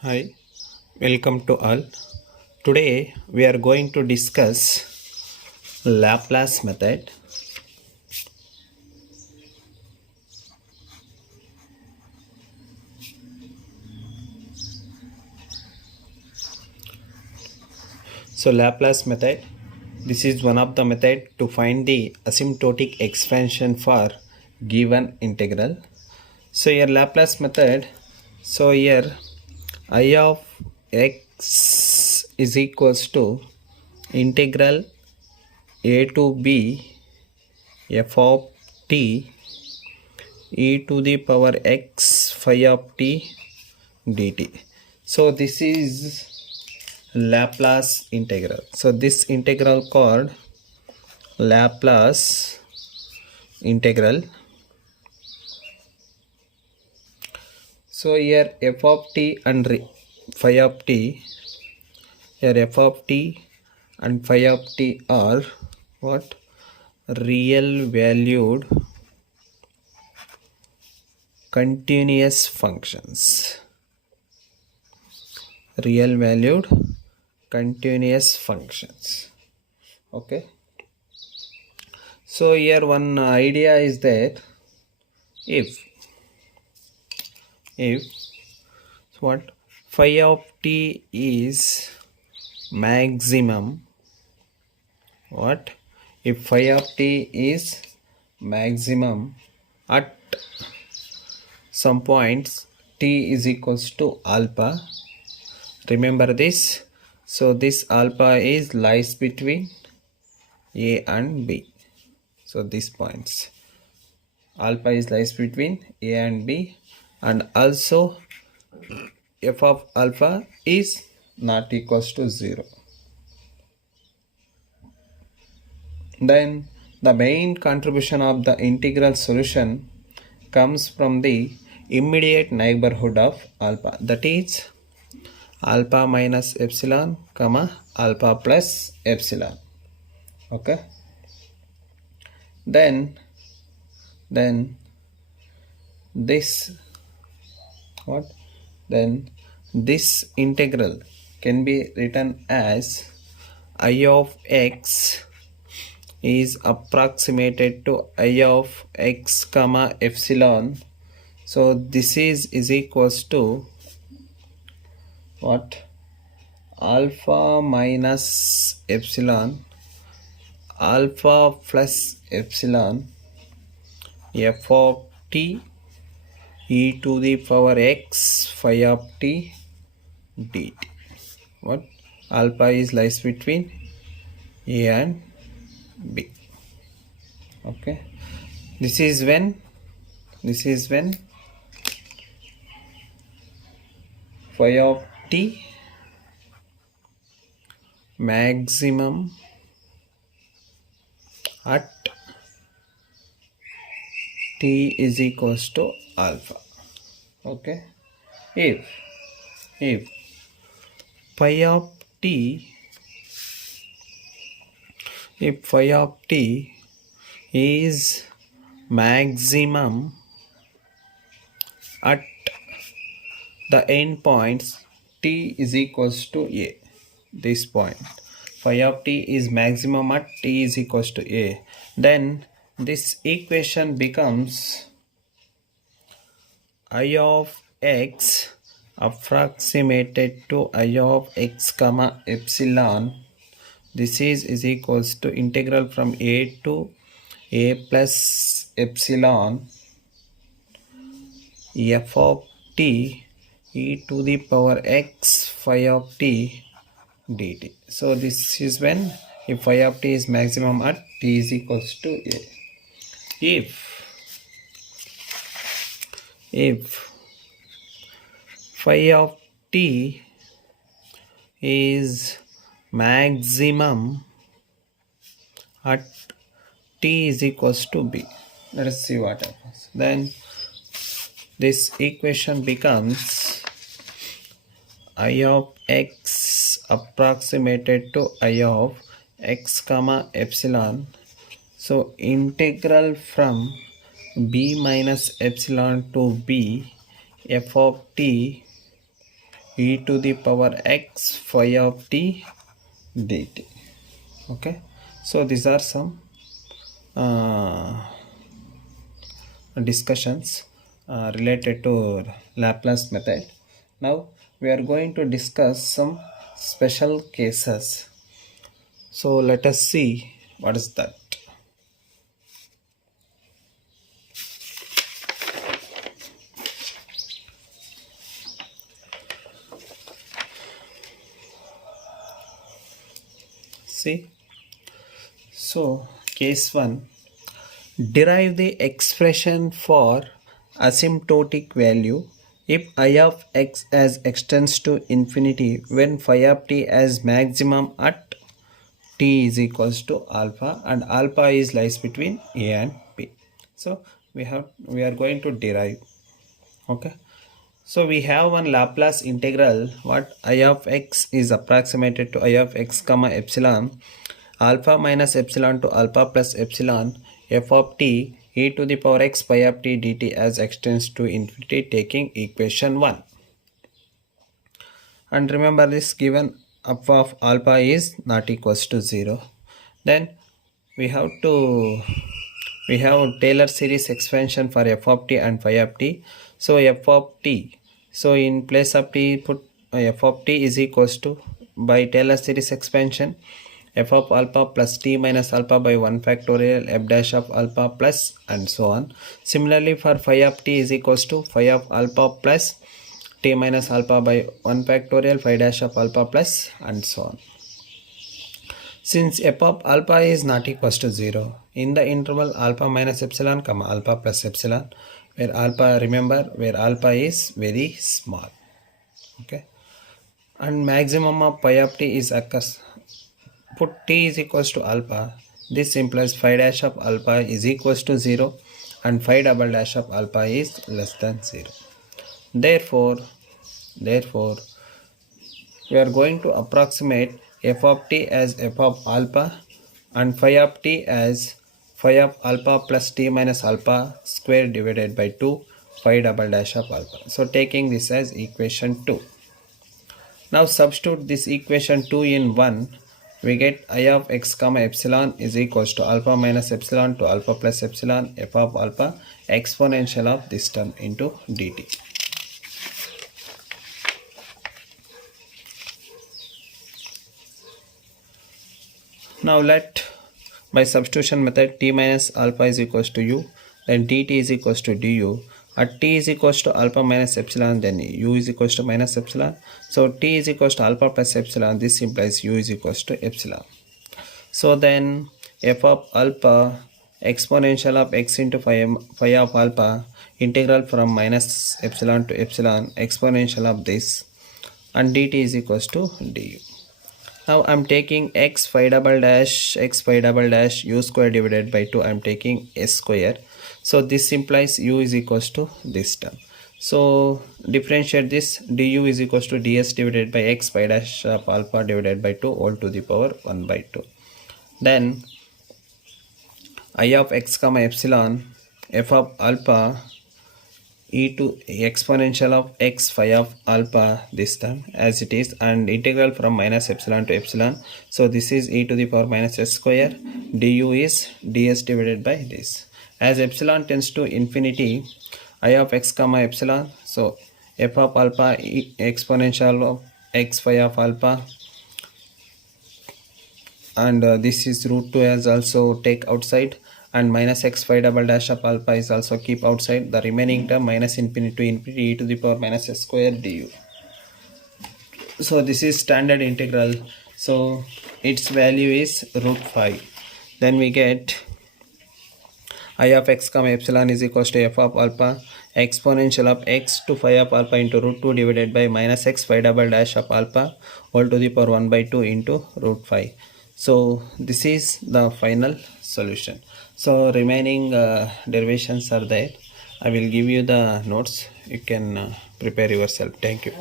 Hi, welcome to all. Today we are going to discuss Laplace method. So Laplace method, this is one of the method to find the asymptotic expansion for given integral. So here Laplace method, so here I of x is equals to integral a to b f of t e to the power x phi of t dt. So this is Laplace integral. So this integral called Laplace integral. So here f of t and phi of t, here f of t and phi of t are what? Real valued continuous functions. Real valued continuous functions. Okay. So here one idea is that if what phi of t is maximum, what if phi of t is maximum at some points t is equals to alpha. Remember this. So this alpha is lies between a and b. So these points alpha is lies between a and b, and also f of alpha is not equals to 0. Then the main contribution of the integral solution comes from the immediate neighborhood of alpha, that is alpha minus epsilon comma alpha plus epsilon. Okay, then this what then this integral can be written as I of x is approximated to I of x comma epsilon. So this is equals to what? Alpha minus epsilon alpha plus epsilon f of t e to the power x phi of t dt. What? Alpha is lies between a and b. Okay, this is when phi of t maximum at t is equals to alpha. Okay, if phi of t is maximum at the endpoints t is equals to a, this point phi of t is maximum at t is equals to a, then this equation becomes I of x approximated to I of x comma epsilon. This is equals to integral from a to a plus epsilon f of t e to the power x phi of t dt. So this is when if phi of t is maximum at t is equals to a. If phi of t is maximum at t is equals to b, let us see what happens. Then this equation becomes I of x approximated to I of x comma epsilon. So integral from b minus epsilon to b f of t e to the power x phi of t dt. Okay, so these are some discussions related to Laplace method. Now we are going to discuss some special cases. So let us see what is that. See, so case 1, derive the expression for asymptotic value if I of x as extends to infinity when phi of t as maximum at t is equals to alpha, and alpha is lies between a and b. So we are going to derive. Okay, so we have one Laplace integral what I of x is approximated to I of x comma epsilon alpha minus epsilon to alpha plus epsilon f of t e to the power x pi of t dt as extends to infinity, taking equation 1. And remember, this given f of alpha is not equals to 0. Then we have Taylor series expansion for f of t and phi of t. So f of t, so in place of t put f of t is equals to, by Taylor series expansion, f of alpha plus t minus alpha by 1 factorial f dash of alpha plus and so on. Similarly for phi of t is equals to phi of alpha plus t minus alpha by 1 factorial phi dash of alpha plus and so on. Since f of alpha is not equals to 0, in the interval alpha minus epsilon comma alpha plus epsilon, where alpha, remember, where alpha is very small. Okay, and maximum of pi of t is occurs, put t is equals to alpha. This implies phi dash of alpha is equals to 0 and phi double dash of alpha is less than 0. Therefore we are going to approximate f of t as f of alpha and phi of t as phi of alpha plus t minus alpha square divided by 2 phi double dash of alpha. So taking this as equation 2. Now substitute this equation 2 in 1. We get I of x comma epsilon is equals to alpha minus epsilon to alpha plus epsilon f of alpha exponential of this term into dt. Now let, by substitution method, t minus alpha is equals to u, then dt is equals to du. At t is equals to alpha minus epsilon, then u is equals to minus epsilon. So t is equals to alpha plus epsilon. This implies u is equals to epsilon. So then f of alpha exponential of x into phi of alpha integral from minus epsilon to epsilon exponential of this, and dt is equals to du. Now I'm taking x phi double dash u square divided by 2. I'm taking s square. So this implies u is equals to this term. So differentiate this, du is equals to ds divided by x phi dash of alpha divided by 2 all to the power 1 by 2. Then I of x comma epsilon f of alpha e to exponential of x phi of alpha this term as it is, and integral from minus epsilon to epsilon. So this is e to the power minus s square. Du is ds divided by this. As epsilon tends to infinity, I of x comma epsilon, so f of alpha exponential of x phi of alpha, and this is root 2 as also take outside, and minus x phi double dash of alpha is also keep outside. The remaining term minus infinity to infinity e to the power minus s square du. So this is standard integral. So its value is root 5. Then we get I of x comma epsilon is equals to f of alpha exponential of x to phi of alpha into root 2 divided by minus x phi double dash of alpha all to the power 1 by 2 into root 5. So this is the final solution. So remaining derivations are there. I will give you the notes. You can prepare yourself. Thank you.